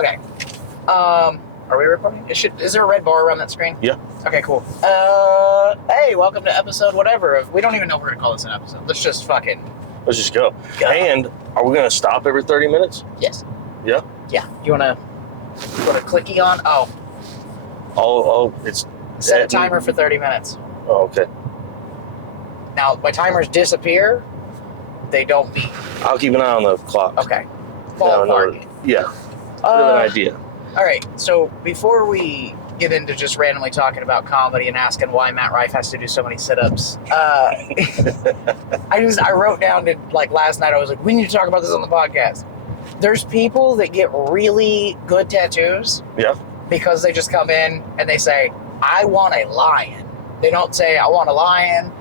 Okay. Are we recording? Is there a red bar around that screen? Yeah. Okay, cool. Hey, welcome to episode whatever. We don't even know if we're going to call this an episode. Let's just Let's just go. And are we going to stop every 30 minutes? Yes. Yeah? Yeah. You want to put a clicky on? Oh, it's... Set a timer for 30 minutes. Oh, okay. Now, my timers disappear. They don't beep. I'll keep an eye on the clock. Okay. Ballpark. Yeah. An idea. All right. So before we get into just randomly talking about comedy and asking why Matt Rife has to do so many sit-ups, I wrote down last night. I was like, we need to talk about this on the podcast. There's people that get really good tattoos. Yeah. Because they just come in and they say, I want a lion. They don't say, I want a lion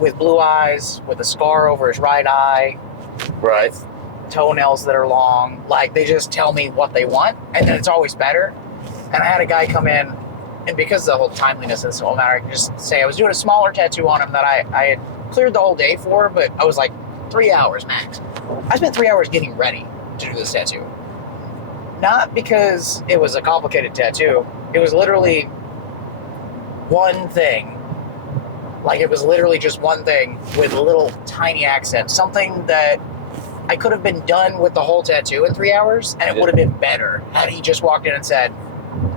with blue eyes, with a scar over his right eye. Right. With toenails that are long. Like, they just tell me what they want, and then it's always better. And I had a guy come in, and because of the whole timeliness of this whole matter, I can just say I was doing a smaller tattoo on him that I had cleared the whole day for, but I was like 3 hours max. I spent 3 hours getting ready to do this tattoo. Not because it was a complicated tattoo. It was literally one thing. Like, it was literally just one thing with a little tiny accent. Something that I could have been done with the whole tattoo in 3 hours, and it would have been better had he just walked in and said,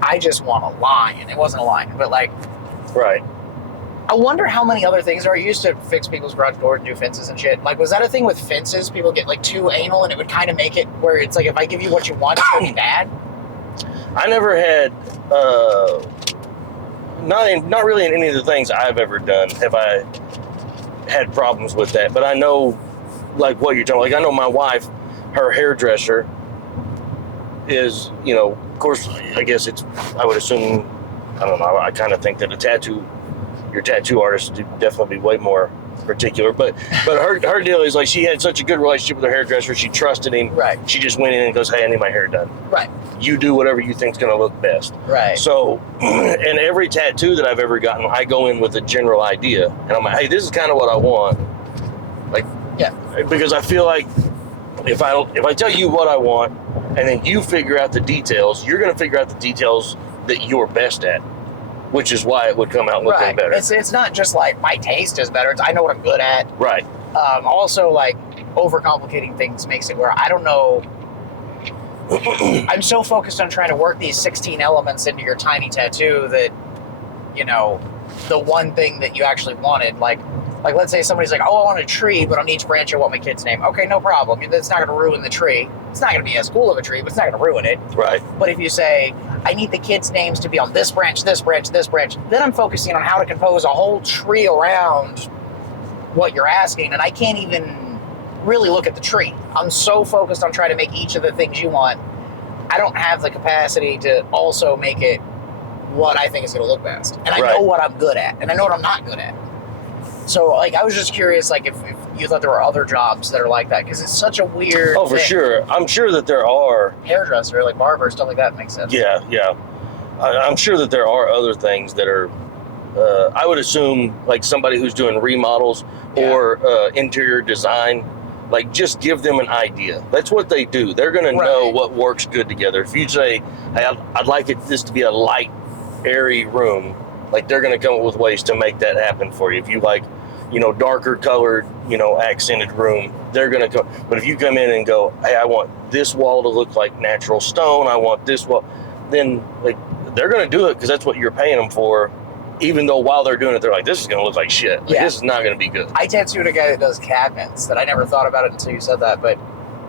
I just want a lion. It wasn't a lion, but Right. I wonder how many other things are used to fix people's garage doors and do fences and shit. Like, was that a thing with fences? People get too anal, and it would kind of make it where it's like, if I give you what you want, it's going to be bad? I never had, not really in any of the things I've ever done have I had problems with that. But I know, what you're talking. I know my wife, her hairdresser is, of course, I guess I would assume, I don't know, I kind of think that your tattoo artist would definitely be way more particular. But her deal is she had such a good relationship with her hairdresser, she trusted him. Right. She just went in and goes, hey, I need my hair done. Right. You do whatever you think's going to look best. Right. So, and every tattoo that I've ever gotten, I go in with a general idea, and I'm like, hey, this is kind of what I want. Yeah. Because I feel like if I tell you what I want, and then you figure out the details, you're going to figure out the details that you're best at, which is why it would come out looking better. It's not just my taste is better. I know what I'm good at. Right. Also, overcomplicating things makes it where I don't know. I'm so focused on trying to work these 16 elements into your tiny tattoo that, the one thing that you actually wanted, like let's say somebody's like, oh, I want a tree, but on each branch I want my kid's name. Okay, no problem. That's not going to ruin the tree. It's not going to be as cool of a tree, but it's not going to ruin it. Right. But if you say, I need the kids' names to be on this branch, this branch, this branch, then I'm focusing on how to compose a whole tree around what you're asking, and I can't even really look at the tree. I'm so focused on trying to make each of the things you want. I don't have the capacity to also make it what I think is going to look best. And I know what I'm good at, and I know what I'm not good at. So, I was just curious, if you thought there were other jobs that are like that, because it's such a weird for thing. sure. I'm sure that there are. Hairdresser, barber, stuff like that makes sense. Yeah. I'm sure that there are other things that are, I would assume, somebody who's doing remodels or interior design, just give them an idea. That's what they do. They're going to know what works good together. If you say, hey, I'd like this to be a light, airy room, they're going to come up with ways to make that happen for you. If you darker colored, accented room, they're going to come. But if you come in and go, hey, I want this wall to look like natural stone, I want this wall, then they're going to do it because that's what you're paying them for. Even though while they're doing it, they're like, this is going to look like shit. This is not going to be good. I tattooed a guy that does cabinets that I never thought about it until you said that, but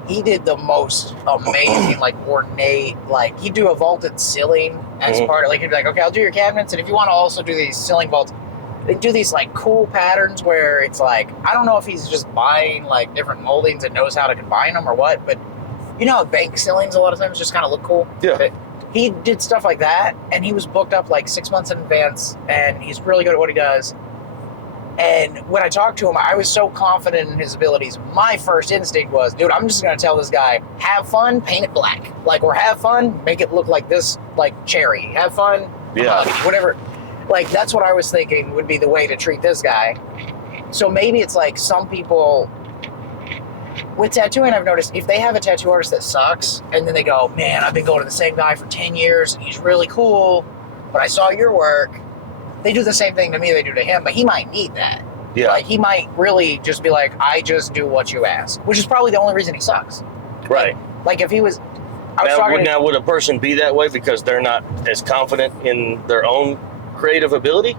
he did the most amazing, ornate, he'd do a vaulted ceiling as part of, he'd be like, okay, I'll do your cabinets, and if you want to also do these ceiling vaults, they do these, cool patterns where it's I don't know if he's just buying, different moldings and knows how to combine them or what, but bank ceilings a lot of times just kind of look cool. Yeah. But he did stuff like that, and he was booked up 6 months in advance, and he's really good at what he does. And when I talked to him, I was so confident in his abilities. My first instinct was, dude, I'm just going to tell this guy, have fun, paint it black. Or have fun, make it look like this, cherry. Have fun, whatever. That's what I was thinking would be the way to treat this guy. So maybe it's some people with tattooing, I've noticed if they have a tattoo artist that sucks, and then they go, man, I've been going to the same guy for 10 years, and he's really cool, but I saw your work. They do the same thing to me they do to him, but he might need that. Yeah. Like, he might really just be like, I just do what you ask, which is probably the only reason he sucks. Right. Like if he was, I was Now, talking would, to, now, would a person be that way because they're not as confident in their own creative ability?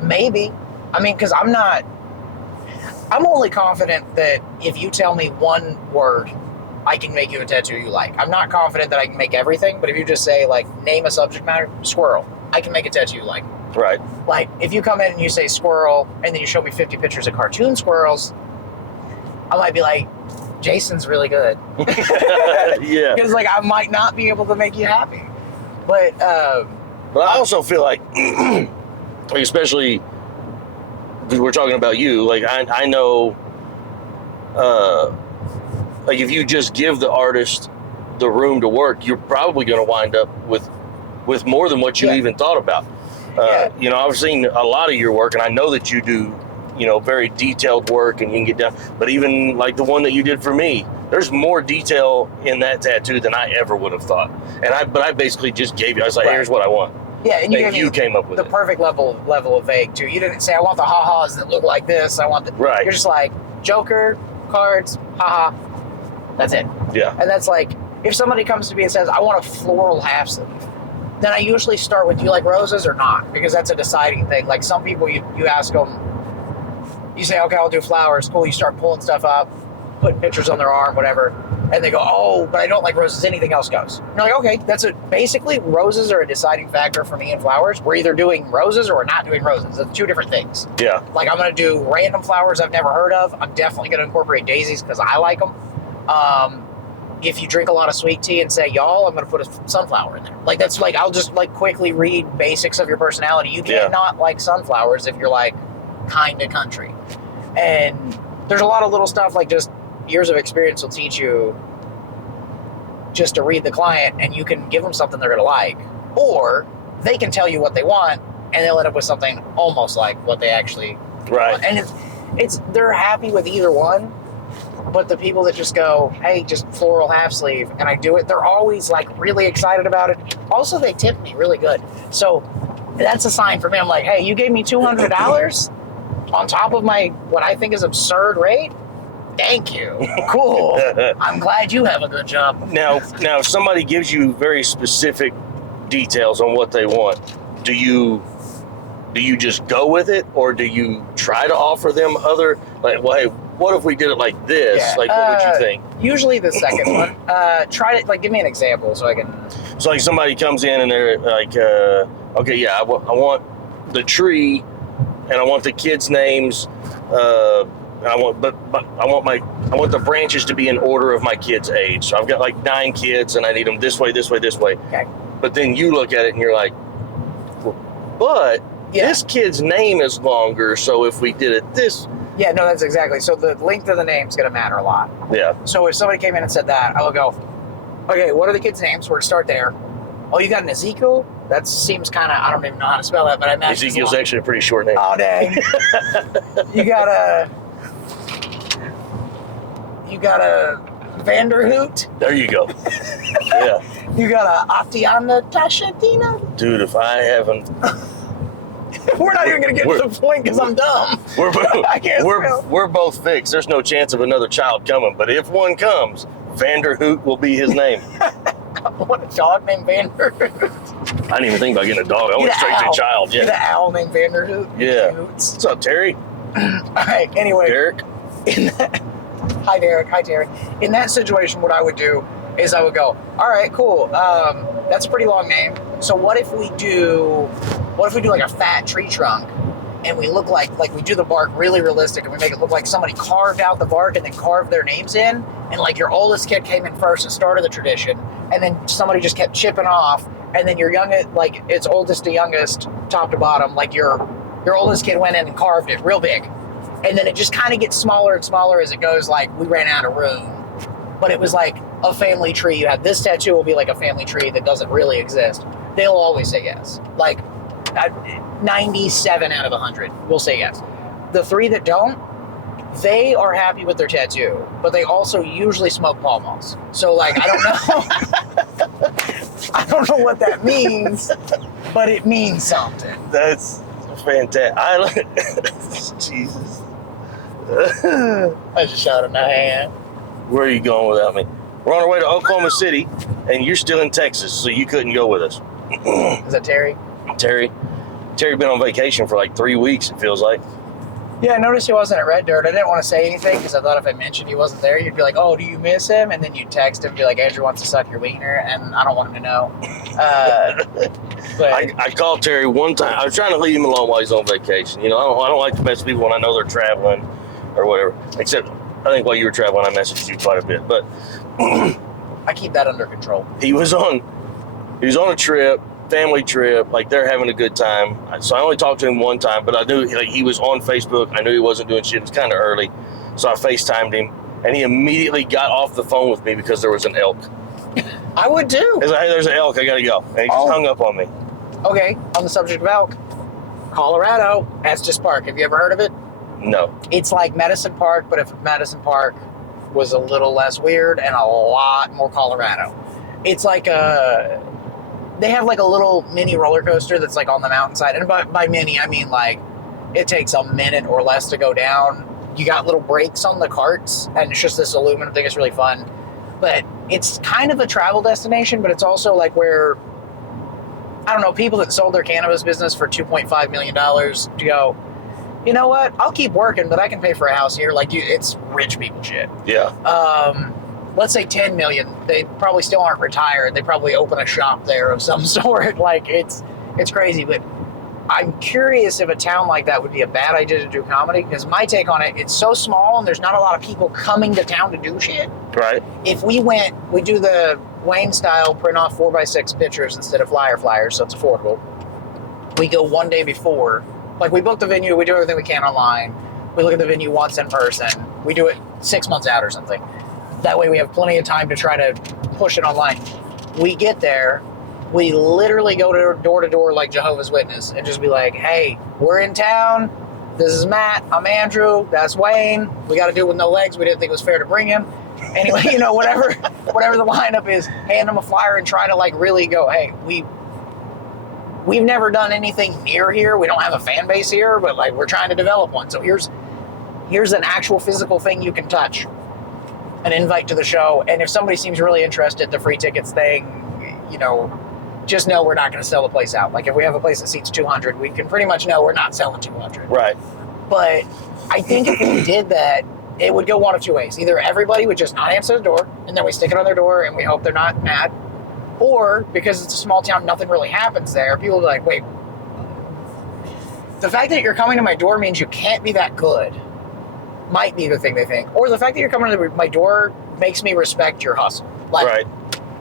maybe. I mean, because I'm only confident that if you tell me one word, I can make you a tattoo you like. I'm not confident that I can make everything, but if you just say, like, name a subject matter, squirrel, I can make a tattoo you like. Right. Like, if you come in and you say squirrel, and then you show me 50 pictures of cartoon squirrels, I might be like, Jason's really good. Yeah. Because, like, I might not be able to make you happy. But, But I also feel like, like especially because we're talking about you, like I know, like if you just give the artist the room to work, you're probably going to wind up with more than what you Yeah. even thought about. Yeah. You know, I've seen a lot of your work, and I know that you do, you know, very detailed work, and you can get down. But even like the one that you did for me, there's more detail in that tattoo than I ever would have thought. And I basically just gave you. I was like, Right. here's what I want. yeah, and And you gave me came up with the it. perfect level of vague, too. You didn't say, I want the ha-has that look like this. I want the... Right. You're just like, Joker, cards, haha. That's it. Yeah. And that's like, if somebody comes to me and says, I want a floral half sleeve, then I usually start with, do you like roses or not? Because that's a deciding thing. Like some people, you ask them, you say, okay, I'll do flowers. Cool. You start pulling stuff up, putting pictures on their arm, whatever. And they go, oh, but I don't like roses. Anything else goes. And you're like, okay, that's it. Basically, roses are a deciding factor for me in flowers. We're either doing roses or we're not doing roses. It's two different things. Yeah. Like I'm going to do random flowers I've never heard of. I'm definitely going to incorporate daisies because I like them. If you drink a lot of sweet tea and say y'all, I'm going to put a sunflower in there. Like that's like, I'll just like quickly read basics of your personality. You can't Yeah. not like sunflowers if you're like kind of country. And there's a lot of little stuff like just years of experience will teach you just to read the client, and you can give them something they're going to like, or they can tell you what they want and they'll end up with something almost like what they actually Right. want. And it's they're happy with either one. But the people that just go, hey, just floral half sleeve, and I do it, they're always like really excited about it. Also, they tip me really good. So that's a sign for me. I'm like, hey, you gave me $200 on top of my, what I think is absurd rate. Thank you. Cool. I'm glad you have a good job. Now, if somebody gives you very specific details on what they want, do you just go with it, or do you try to offer them other, like, well, hey, what if we did it like this? Yeah. Like, what would you think? Usually the second one. Try to, like, give me an example so I can. So, like, somebody comes in and they're like, okay, yeah, I want the tree, and I want the kids' names. I want the branches to be in order of my kids' age. So I've got like 9 kids, and I need them this way, this way, this way. Okay. But then you look at it and you're like, well, but Yeah. this kid's name is longer, so if we did it this, Yeah, no, that's exactly. So the length of the name is going to matter a lot. yeah, So if somebody came in and said that, I would go, okay, what are the kids' names? We're to start there. Oh, you got an Ezekiel? That seems kind of, I don't even know how to spell that, but I imagine it's Ezekiel's long. actually a pretty short name. Oh, dang. you got a Vanderhoot? There you go. Yeah, You got a Atiana Tashatina? dude, if I haven't, We're not even going to get to the point because I'm dumb. I can't spell. we're both fixed. There's no chance of another child coming, but if one comes, Vanderhoot will be his name. What a dog named Vanderhoot. I didn't even think about getting a dog. I went Get straight an to owl. a child. Get Yeah. an owl named Vanderhoot. Yeah. Hoots. What's up, Terry? All right, anyway. Derek? Hi, Derek. Hi, Terry. In that situation, what I would do is I would go, all right, cool. That's a pretty long name. So what if we do like a fat tree trunk, and we look like we do the bark really realistic, and we make it look like somebody carved out the bark and then carved their names in, and like your oldest kid came in first and started the tradition, and then somebody just kept chipping off, and then your youngest, like it's oldest to youngest, top to bottom, like your oldest kid went in and carved it real big. And then it just kind of gets smaller and smaller as it goes, like we ran out of room. But it was like a family tree. You have this tattoo will be like a family tree that doesn't really exist. They'll always say yes. Like 97 out of 100 will say yes. The 3 that don't, they are happy with their tattoo, but they also usually smoke Pall Malls. So, like, I don't know. I don't know what that means, but it means something. That's fantastic. Jesus. I just shot him my hand. Where are you going without me? We're on our way to Oklahoma City, and you're still in Texas, so you couldn't go with us. Is that Terry? Terry been on vacation for like 3 weeks, it feels like. Yeah, I noticed he wasn't at Red Dirt. I didn't want to say anything because I thought if I mentioned he wasn't there, you'd be like, oh, do you miss him? And then you'd text him and be like, Andrew wants to suck your wiener, and I don't want him to know. But I called Terry one time. I was trying to leave him alone while he's on vacation. You know, I don't like to mess with people when I know they're traveling or whatever. Except, I think while you were traveling, I messaged you quite a bit. But I keep that under control. he was on a trip, family trip, like they're having a good time. So I only talked to him one time, but I knew like he was on Facebook. I knew he wasn't doing shit. It was kind of early, so I FaceTimed him, and he immediately got off the phone with me because there was an elk. I would too. He's like, hey, there's an elk, I gotta go. And he just hung up on me. Okay, on the subject of elk, Colorado, Estes Park. Have you ever heard of it? No. It's like Medicine Park, but if Medicine Park was a little less weird and a lot more Colorado. It's like they have like a little mini roller coaster that's like on the mountainside. And by mini, I mean like it takes a minute or less to go down. You got little brakes on the carts, and it's just this aluminum thing. It's really fun. But it's kind of a travel destination, but it's also like where, I don't know, people that sold their cannabis business for $2.5 million to go, you know what, I'll keep working, but I can pay for a house here. Like, it's rich people shit. Yeah. Let's say 10 million. They probably still aren't retired. They probably open a shop there of some sort. Like, it's crazy. But I'm curious if a town like that would be a bad idea to do comedy, because my take on it, it's so small and there's not a lot of people coming to town to do shit. Right. If we do the Wayne style, print off 4x6 pictures instead of flyers, so it's affordable. We go one day before. Like, we book the venue, we do everything we can online. We look at the venue once in person. We do it 6 months out or something. That way we have plenty of time to try to push it online. We get there, we literally go door to door like Jehovah's Witness and just be like, hey, we're in town. This is Matt. I'm Andrew. That's Wayne. We got to do it with no legs. We didn't think it was fair to bring him. Anyway, you know, whatever the lineup is, hand them a flyer and try to like really go, hey, we've never done anything near here. We don't have a fan base here, but like we're trying to develop one. So here's an actual physical thing you can touch. An invite to the show. And if somebody seems really interested, the free tickets thing, you know, just know we're not going to sell the place out. Like if we have a place that seats 200, we can pretty much know we're not selling 200. Right. But I think if we did that, it would go one of two ways. Either everybody would just not answer the door, and then we stick it on their door and we hope they're not mad. Or, because it's a small town, nothing really happens there, people will be like, wait, the fact that you're coming to my door means you can't be that good. Might be the thing they think. Or the fact that you're coming to my door makes me respect your hustle. Like, right.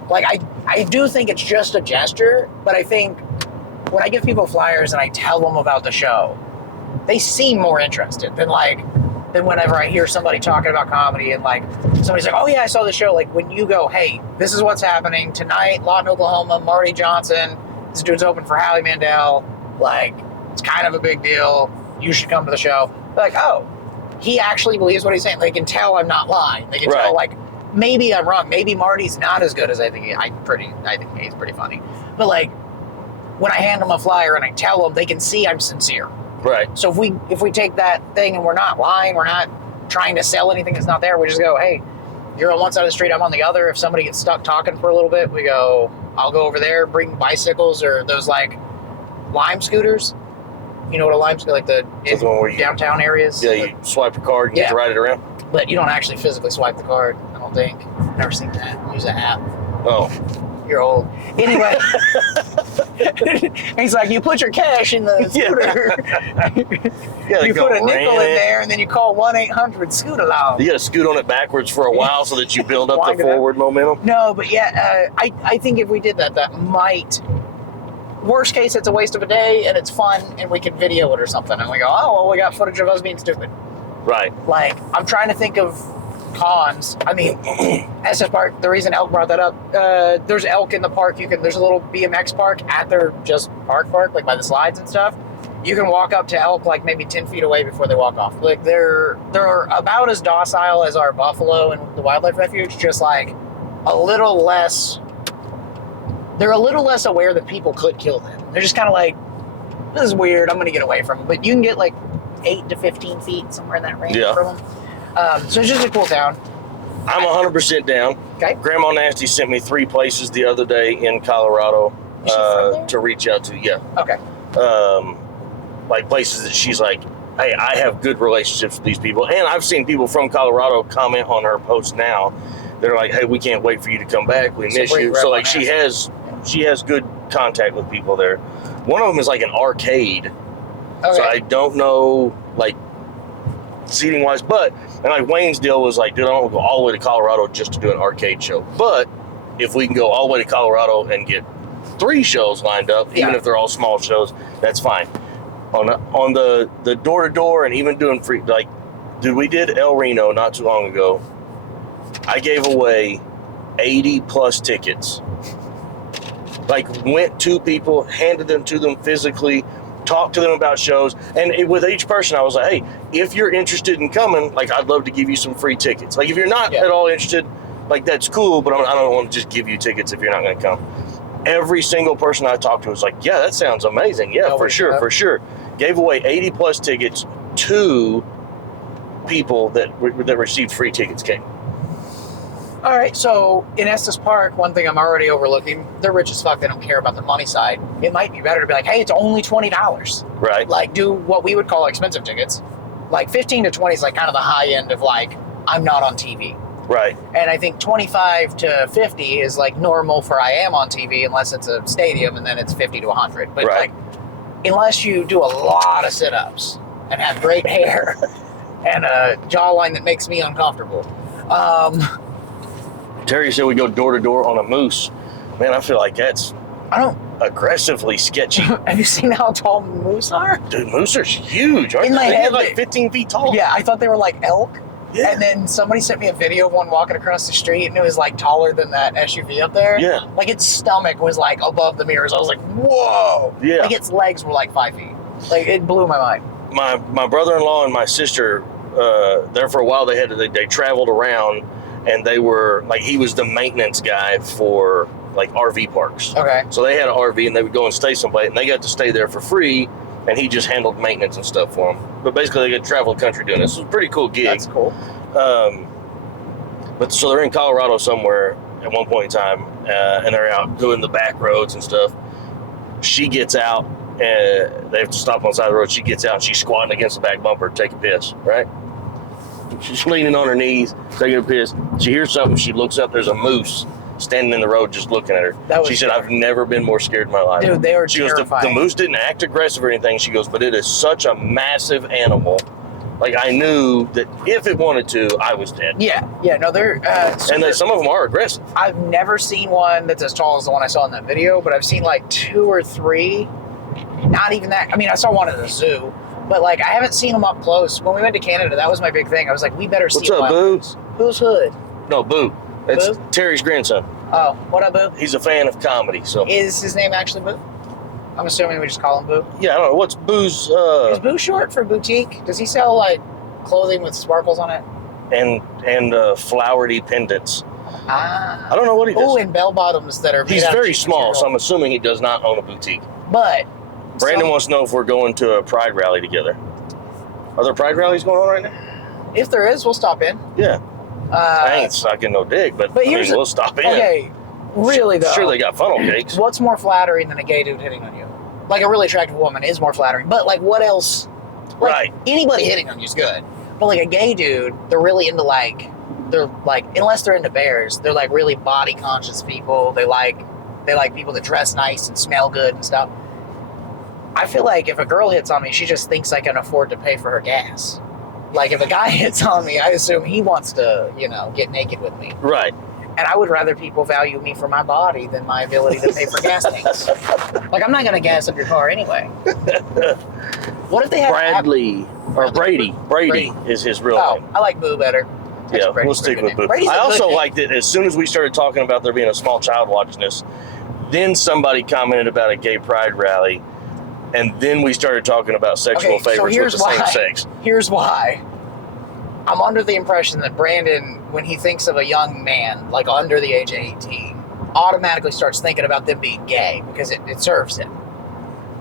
Like, I do think it's just a gesture, but I think when I give people flyers and I tell them about the show, they seem more interested than whenever I hear somebody talking about comedy and like somebody's like, oh yeah, I saw the show. Like when you go, hey, this is what's happening tonight, Lawton, Oklahoma, Marty Johnson, this dude's open for Howie Mandel. Like, it's kind of a big deal. You should come to the show. They're like, oh, he actually believes what he's saying. They can tell I'm not lying. They can tell like, maybe I'm wrong. Maybe Marty's not as good as I think. I think he's pretty funny. But like, when I hand them a flyer and I tell them, they can see I'm sincere. Right. So if we take that thing and we're not lying, we're not trying to sell anything that's not there. We just go, hey, you're on one side of the street, I'm on the other. If somebody gets stuck talking for a little bit, we go, I'll go over there, bring bicycles or those like Lime scooters. You know what a Lime scooter, like the downtown areas? Yeah, you swipe your card and get to ride it around. But you don't actually physically swipe the card, I don't think. I've never seen that. Use that app. Oh. You're old. Anyway. He's like, you put your cash in the scooter. You put a nickel in there, and then you call 1-800-SCOOT-ALONG. You got to scoot on it backwards for a while so that you build up the forward momentum. No, but yeah, I think if we did that, that might... Worst case, it's a waste of a day, and it's fun, and we can video it or something. And we go, oh, well, we got footage of us being stupid. Right. Like, I'm trying to think of cons. I mean, Estes Park, the reason Elk brought that up, there's elk in the park. There's a little BMX park at their just park, like by the slides and stuff. you can walk up to elk like maybe 10 feet away before they walk off. Like they're about as docile as our buffalo and the wildlife refuge, just like a little less. They're a little less aware that people could kill them. They're just kind of like, this is weird. I'm gonna get away from them. But you can get like 8 to 15 feet somewhere in that range from them. So it's just a cool town. I'm 100% down. Okay. Grandma Nasty sent me 3 places the other day in Colorado Is she from there? to reach out to. Yeah. Okay. Like places that she's like, hey, I have good relationships with these people. And I've seen people from Colorado comment on her post now. They're like, hey, we can't wait for you to come back. We miss you. So like she has good contact with people there. One of them is like an arcade. Okay. So I don't know like seating wise, but and like Wayne's deal was like, dude, I don't want to go all the way to Colorado just to do an arcade show. But if we can go all the way to Colorado and get 3 shows lined up, even if they're all small shows, that's fine. On the door to door and even doing free, like, dude, we did El Reno not too long ago. I gave away 80 plus tickets. Like, went to people, handed them to them physically, talked to them about shows, and with each person I was like, hey, if you're interested in coming, like, I'd love to give you some free tickets. Like, if you're not at all interested, like, that's cool, but I don't want to just give you tickets if you're not going to come. Every single person I talked to was like, yeah, that sounds amazing. Yeah, for sure. Gave away 80 plus tickets to people that received free tickets came. All right, so in Estes Park, one thing I'm already overlooking, they're rich as fuck. They don't care about their money side. It might be better to be like, hey, it's only $20. Right. Like, do what we would call expensive tickets. Like 15 to 20 is like kind of the high end of like, I'm not on TV. Right. And I think 25 to 50 is like normal for I am on TV, unless it's a stadium, and then it's 50 to 100. But like, unless you do a lot of sit-ups and have great hair and a jawline that makes me uncomfortable. Terry said we go door to door on a moose. Man, I feel like that's aggressively sketchy. Have you seen how tall moose are? Dude, moose are huge. Aren't In my they? head, They're like 15 feet tall. Yeah, I thought they were like elk. Yeah. And then somebody sent me a video of one walking across the street, and it was like taller than that SUV up there. Yeah. Like its stomach was like above the mirrors. I was like, whoa. Yeah. Like its legs were like 5 feet. Like it blew my mind. My brother-in-law and my sister, there for a while, they traveled around, and they were like, he was the maintenance guy for like RV parks. Okay. So they had an RV, and they would go and stay someplace, and they got to stay there for free, and he just handled maintenance and stuff for them. But basically, they could travel the country doing this. It was a pretty cool gig. That's cool. But so they're in Colorado somewhere at one point in time, and they're out doing the back roads and stuff. She gets out, and they have to stop on the side of the road. She gets out, and she's squatting against the back bumper to take a piss, right? She's leaning on her knees, taking a piss. She hears something. She looks up. There's a moose standing in the road just looking at her. She said, I've never been more scared in my life. Dude, they were She goes, terrifying. the moose didn't act aggressive or anything. She goes, but it is such a massive animal. Like, I knew that if it wanted to, I was dead. Yeah. No, they're... Some of them are aggressive. I've never seen one that's as tall as the one I saw in that video, but I've seen like 2 or 3. Not even that. I mean, I saw one at the zoo, but like I haven't seen them up close. When we went to Canada, that was my big thing. I was like, we better see What's up, one. Boo? Who's Hood? No, Boo. It's Boo? Terry's grandson. Oh, what up, Boo? He's a fan of comedy, so... Is his name actually Boo? I'm assuming we just call him Boo. Yeah, I don't know. What's Boo's... Is Boo short for boutique? Does he sell like clothing with sparkles on it? And flowery pendants. Ah. I don't know what he does. Oh, and bell bottoms that are made He's out of very cheap small, material. so I'm assuming he does not own a boutique. But... Brandon wants to know if we're going to a Pride rally together. Are there Pride rallies going on right now? If there is, we'll stop in. Yeah. I ain't sucking no dick, but I mean, we'll stop in. Okay, really though. Sure, they got funnel cakes. What's more flattering than a gay dude hitting on you? Like a really attractive woman is more flattering, but like what else? Like, Right. Anybody hitting on you is good, but like a gay dude, they're really into they're like unless they're into bears, they're like really body conscious people. They like people that dress nice and smell good and stuff. I feel like if a girl hits on me, she just thinks I can afford to pay for her gas. Like if a guy hits on me, I assume he wants to, get naked with me. Right. And I would rather people value me for my body than my ability to pay for gas tanks. Like, I'm not going to gas up your car anyway. What if they have... Brady is his real name. I like Boo better. Actually, Yeah, Brady's we'll a stick good with name. Boo. Brady's a I good also name. liked it as soon as we started talking about there being a small child watching this, then somebody commented about a gay pride rally. And then we started talking about sexual Okay, so favors with here's the same why. sex. Here's why. I'm under the impression that Brandon, when he thinks of a young man, like under the age of 18, automatically starts thinking about them being gay because it serves him.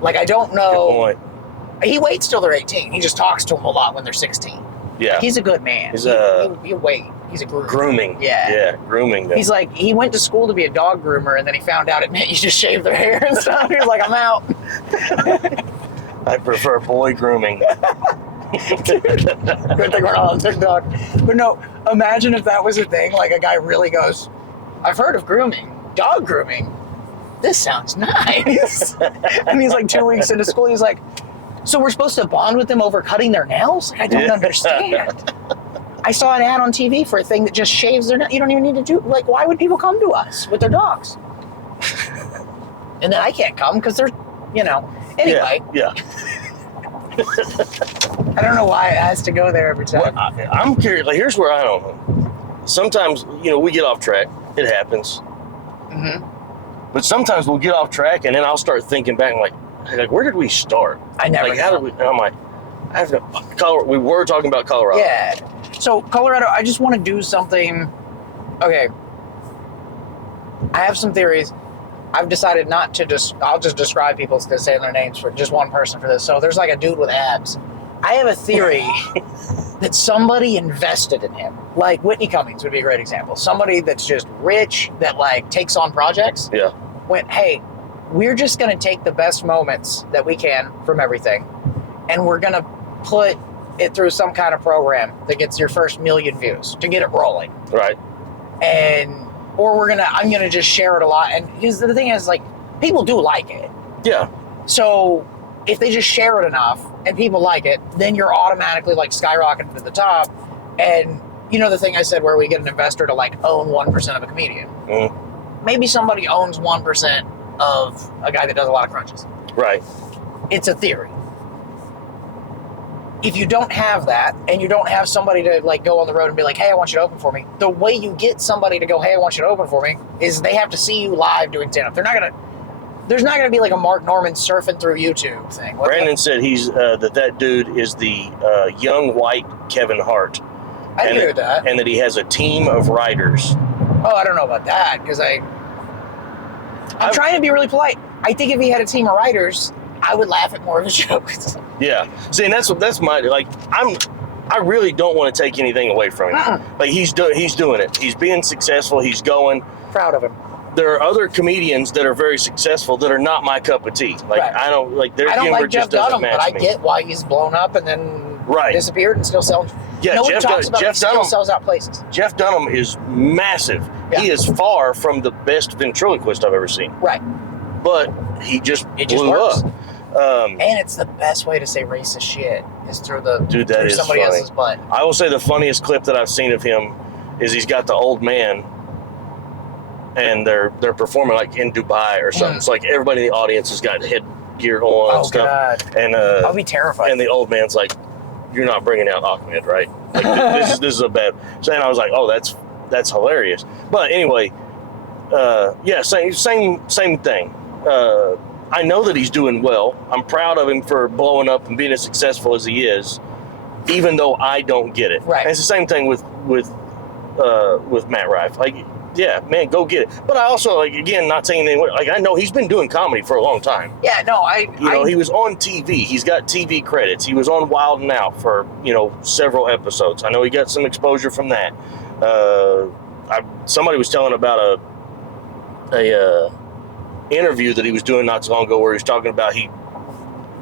Like, I don't Good know. point. He waits till they're 18. He just talks to them a lot when they're 16. Yeah. He's a good man. He's he wait. He's a groomer. Grooming. Yeah. Yeah, grooming them. He's like, he went to school to be a dog groomer, and then he found out it meant you just shave their hair and stuff. He was like, I'm out. I prefer boy grooming. Good thing we're not on TikTok. But no, imagine if that was a thing. Like, a guy really goes, I've heard of grooming, dog grooming. This sounds nice. And he's like 2 weeks into school. He's like, so we're supposed to bond with them over cutting their nails? Like, I don't understand. I saw an ad on TV for a thing that just shaves their nails. You don't even need to do, like, why would people come to us with their dogs? And then I can't come because they're, anyway. Yeah. I don't know why it has to go there every time. Well, I'm curious. Like, here's where I don't know. Sometimes, we get off track. It happens. Mm-hmm. But sometimes we'll get off track, and then I'll start thinking back, like, where did we start? I never Like, how know. did we? And I'm like, I have no. Colorado, we were talking about Colorado. Yeah. So, Colorado, I just want to do something. Okay. I have some theories. I've decided not to I'll just describe people instead of saying their names for just one person for this. So, there's like a dude with abs. I have a theory that somebody invested in him. Like Whitney Cummings would be a great example. Somebody that's just rich, that like takes on projects. Yeah. Went, hey, we're just going to take the best moments that we can from everything, and we're going to put it through some kind of program that gets your first million views to get it rolling. Right. Or I'm going to just share it a lot. And because the thing is, like, people do like it. Yeah. So if they just share it enough and people like it, then you're automatically like skyrocketing to the top. And the thing I said where we get an investor to like own 1% of a comedian. Mm. Maybe somebody owns 1% of a guy that does a lot of crunches. Right. It's a theory. If you don't have that, and you don't have somebody to like go on the road and be like, hey, I want you to open for me, the way you get somebody to go, hey, I want you to open for me, is they have to see you live doing stand-up. There's not gonna be like a Mark Norman surfing through YouTube thing. Brandon said he's that dude is the young white Kevin Hart. I agree with that. And that he has a team of writers. Oh, I don't know about that, because I'm trying to be really polite. I think if he had a team of writers, I would laugh at more of his jokes. Yeah. See, and that's my, like, I really don't want to take anything away from him. Like, he's doing it. He's being successful. He's going. Proud of him. There are other comedians that are very successful that are not my cup of tea. Like, Right. I don't like their I don't humor like Jeff just doesn't Dunham, match but I me. get why he's blown up and then Right. disappeared and still selling. Yeah, Nobody Jeff talks about Jeff he still Dunham. sells out places. Jeff Dunham is massive. Yeah. He is far from the best ventriloquist I've ever seen. Right. But he just It just blew works. up. And it's the best way to say racist shit is through Dude, that through is somebody funny. else's butt. I will say the funniest clip that I've seen of him is he's got the old man and they're performing like in Dubai or something. So like everybody in the audience has got headgear on Oh and stuff. God, And I'll be terrified. and the old man's like, "You're not bringing out Ahmed, right? Like, this is a bad." So and I was like, "Oh, that's hilarious." But anyway, yeah, same thing. I know that he's doing well. I'm proud of him for blowing up and being as successful as he is, even though I don't get it. Right. And it's the same thing with Matt Rife. Like, yeah, man, go get it. But I also, like, again, not saying anything. Like, I know he's been doing comedy for a long time. Yeah, no, He was on TV. He's got TV credits. He was on Wild 'N Out for, several episodes. I know he got some exposure from that. Somebody was telling about a interview that he was doing not too long ago where he was talking about he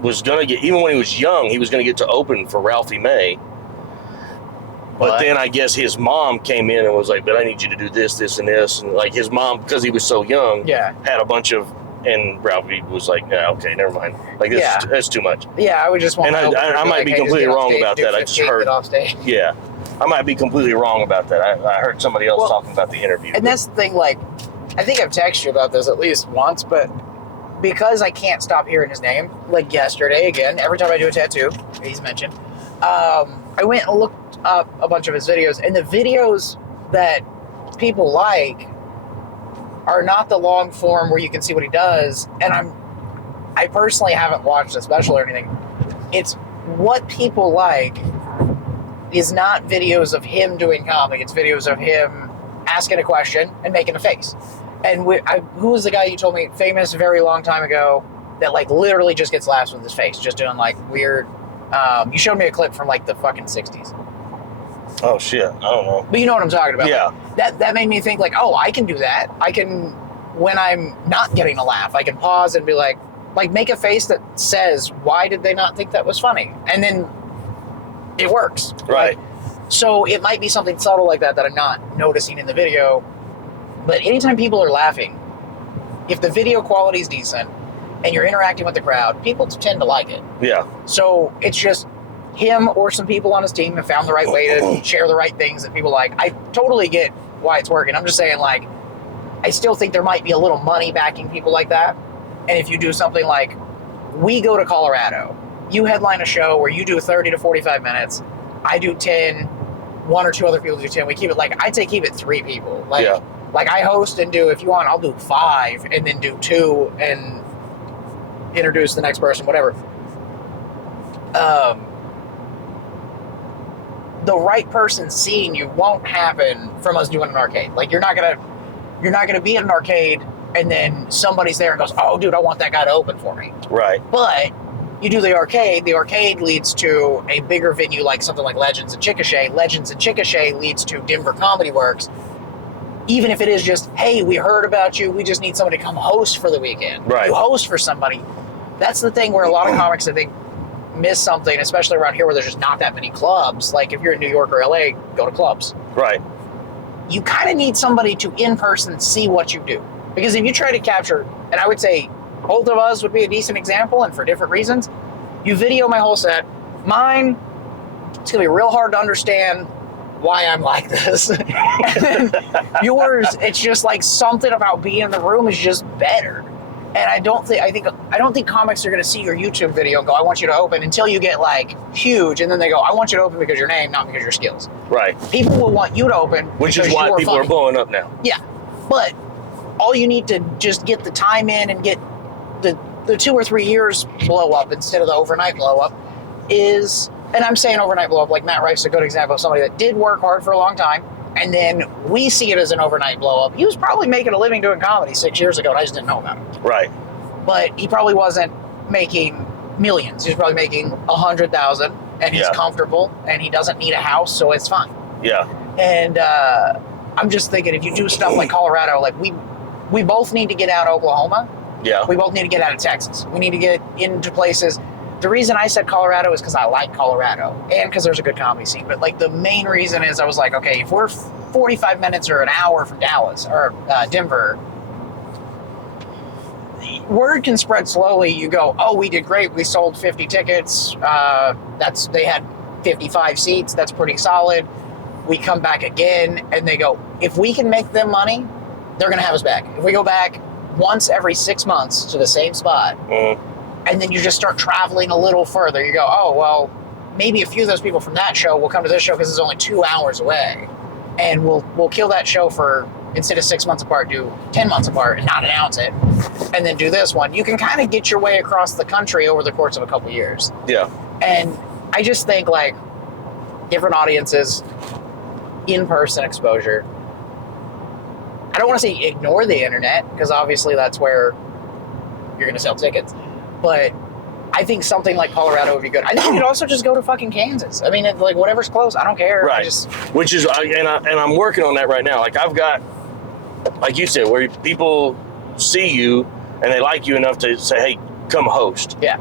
was going to get, even when he was young, he was going to get to open for Ralphie May. But then I guess his mom came in and was like, but I need you to do this, this, and this. And like his mom, because he was so young, had a bunch of, and Ralphie was like, yeah, okay, never mind. Like, that's too much. Yeah, I would just want And to I might be completely wrong about that. I just heard. Get off stage. Yeah. I might be completely wrong about that. I heard somebody else talking about the interview. And that's the thing, like, I think I've texted you about this at least once, but because I can't stop hearing his name, like yesterday again, every time I do a tattoo, he's mentioned, I went and looked up a bunch of his videos, and the videos that people like are not the long form where you can see what he does, and I personally haven't watched a special or anything. It's what people like is not videos of him doing comedy. It's videos of him asking a question and making a face. And who was the guy you told me, famous, very long time ago, that like literally just gets laughs with his face, just doing like weird. You showed me a clip from like the fucking 60s. Oh shit, I don't know. But you know what I'm talking about. Yeah. That made me think like, oh, I can do that. I can, when I'm not getting a laugh, I can pause and be like make a face that says, why did they not think that was funny? And then it works. Right. Like, so it might be something subtle like that I'm not noticing in the video. But anytime people are laughing, if the video quality is decent and you're interacting with the crowd, people tend to like it. Yeah. So it's just him or some people on his team have found the right way to share the right things that people like. I totally get why it's working. I'm just saying, like, I still think there might be a little money backing people like that. And if you do something like, we go to Colorado, you headline a show where you do 30 to 45 minutes, I do 10, one or two other people do 10. We keep it like, I'd say keep it 3 people. Like, yeah. Like I host and do, if you want, I'll do 5 and then do 2 and introduce the next person, whatever. The right person seeing you won't happen from us doing an arcade. Like you're not gonna be in an arcade and then somebody's there and goes, oh dude, I want that guy to open for me. Right. But you do the arcade leads to a bigger venue like something like Legends in Chickasha. Legends in Chickasha leads to Denver Comedy Works. Even if it is just, hey, we heard about you, we just need somebody to come host for the weekend. Right. You host for somebody. That's the thing where a lot of comics, I think, miss something, especially around here where there's just not that many clubs. Like if you're in New York or LA, go to clubs. Right. You kind of need somebody to in person see what you do. Because if you try to capture, and I would say both of us would be a decent example, and for different reasons, you video my whole set. Mine, it's going to be real hard to understand why I'm like this. And then yours, it's just like something about being in the room is just better. And I don't think comics are going to see your YouTube video and go, I want you to open, until you get like huge, and then they go, I want you to open because of your name, not because of your skills. Right. People will want you to open, which is why people are blowing up now. Yeah, but all you need to just get the time in and get the 2 or 3 years blow up instead of the overnight blow up is, and I'm saying overnight blow up, like Matt Rife's a good example of somebody that did work hard for a long time, and then we see it as an overnight blow up. He was probably making a living doing comedy 6 years ago, and I just didn't know about it. Right. But he probably wasn't making millions. He was probably making 100,000, and he's comfortable, and he doesn't need a house, so it's fine. Yeah. And I'm just thinking, if you do stuff like Colorado, like we both need to get out of Oklahoma. Yeah. We both need to get out of Texas. We need to get into places. The reason I said Colorado is because I like Colorado and because there's a good comedy scene. But like the main reason is I was like, okay, if we're 45 minutes or an hour from Dallas or Denver, word can spread slowly. You go, oh, we did great. We sold 50 tickets. They had 55 seats. That's pretty solid. We come back again and they go, if we can make them money, they're going to have us back. If we go back once every 6 months to the same spot, and then you just start traveling a little further, you go, oh, well, maybe a few of those people from that show will come to this show because it's only 2 hours away. And we'll kill that show for, instead of 6 months apart, do 10 months apart and not announce it. And then do this one. You can kind of get your way across the country over the course of a couple years. Yeah. And I just think like different audiences, in-person exposure. I don't want to say ignore the internet, because obviously that's where you're going to sell tickets. But I think something like Colorado would be good. I think you could also just go to fucking Kansas. I mean, like whatever's close, I don't care. Right. Which is, and I'm working on that right now. Like I've got, like you said, where people see you and they like you enough to say, hey, come host. Yeah.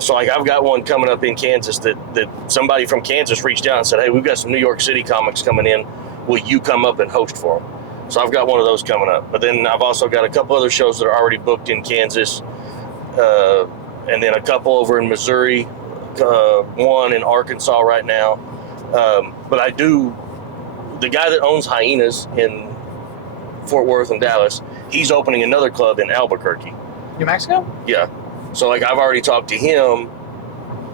So like I've got one coming up in Kansas that somebody from Kansas reached out and said, hey, we've got some New York City comics coming in. Will you come up and host for them? So I've got one of those coming up. But then I've also got a couple other shows that are already booked in Kansas, and then a couple over in Missouri, one in Arkansas right now. But the guy that owns Hyenas in Fort Worth and Dallas, he's opening another club in Albuquerque. New Mexico? Yeah. So like I've already talked to him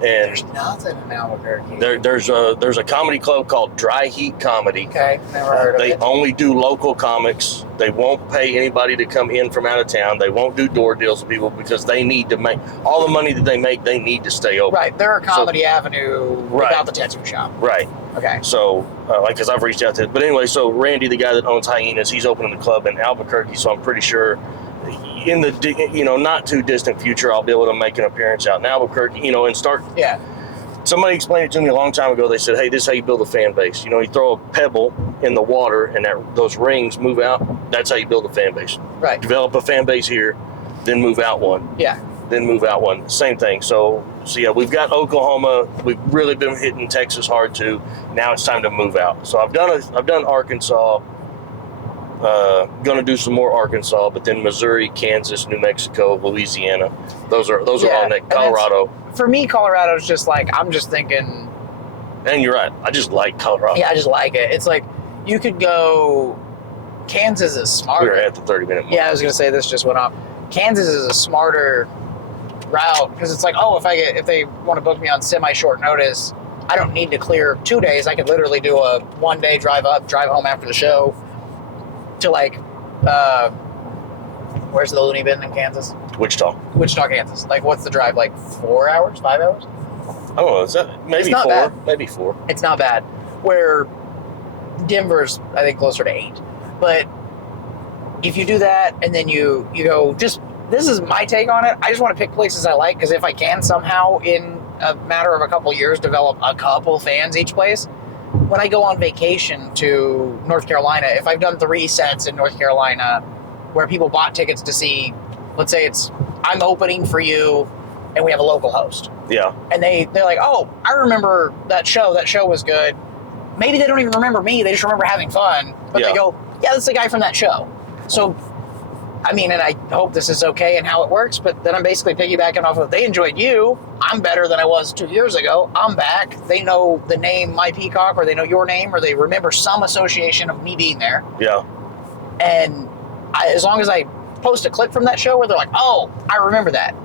There's nothing in Albuquerque. There's a comedy club called Dry Heat Comedy. Okay, never heard of They it. only do local comics. They won't pay anybody to come in from out of town. They won't do door deals with people because they need to make all the money that they make. They need to stay open. Right, they're a Comedy Avenue Right. without the tattoo shop. Right. Okay. So, because I've reached out to, but anyway, so Randy, the guy that owns Hyenas, he's opening the club in Albuquerque. So I'm pretty sure, in the not too distant future, I'll be able to make an appearance out in Albuquerque. And start. Yeah. Somebody explained it to me a long time ago. They said, "Hey, this is how you build a fan base. You throw a pebble in the water, and those rings move out. That's how you build a fan base. Right. Develop a fan base here, then move out one." Yeah. Then move out one. Same thing. So yeah, we've got Oklahoma. We've really been hitting Texas hard too. Now it's time to move out. So I've done Arkansas. Going to do some more Arkansas, but then Missouri, Kansas, New Mexico, Louisiana. Those are all next. and Colorado. For me, Colorado's just like, I'm just thinking, And you're right. I just like Colorado. yeah, I just like it. It's like, you could go, Kansas is smarter. We were at the 30-minute mark. Yeah, I was going to say, this just went off. Kansas is a smarter route because it's like, oh, if they want to book me on semi-short notice, I don't need to clear 2 days. I could literally do a 1 day drive up, drive home after the show to where's the Looney Bin in Kansas? Wichita. Wichita, Kansas. Like, what's the drive? Like 4 hours, 5 hours? I don't know. Is that maybe It's not 4? bad. Maybe 4. It's not bad. Where Denver's, I think, closer to 8. But if you do that and then you go, just, this is my take on it. I just want to pick places I like, because if I can somehow in a matter of a couple years develop a couple fans each place, when I go on vacation to North Carolina, if I've done 3 sets in North Carolina where people bought tickets to see, let's say I'm opening for you and we have a local host. Yeah. And they're like, oh, I remember that show. That show was good. Maybe they don't even remember me. They just remember having fun. But Yeah. they go, yeah, that's the guy from that show. So, I mean, and I hope this is okay and how it works, but then I'm basically piggybacking off of, they enjoyed you. I'm better than I was 2 years ago. I'm back. They know the name My Peacock, or they know your name, or they remember some association of me being there. Yeah. And as long as I post a clip from that show where they're like, oh, I remember that,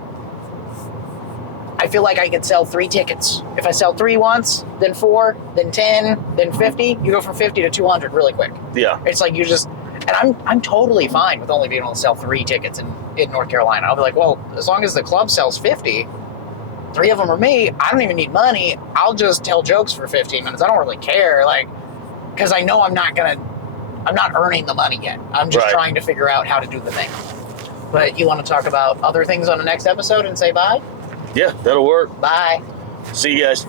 I feel like I could sell 3 tickets. If I sell 3 once, then 4, then 10, then 50, you go from 50 to 200 really quick. Yeah. It's like you just, and I'm totally fine with only being able to sell 3 tickets in North Carolina. I'll be like, well, as long as the club sells 50, 3 of them are me, I don't even need money. I'll just tell jokes for 15 minutes. I don't really care, like, because I know I'm not earning the money yet. I'm just Right. trying to figure out how to do the thing. But you want to talk about other things on the next episode and say bye? Yeah, that'll work. Bye. See you guys.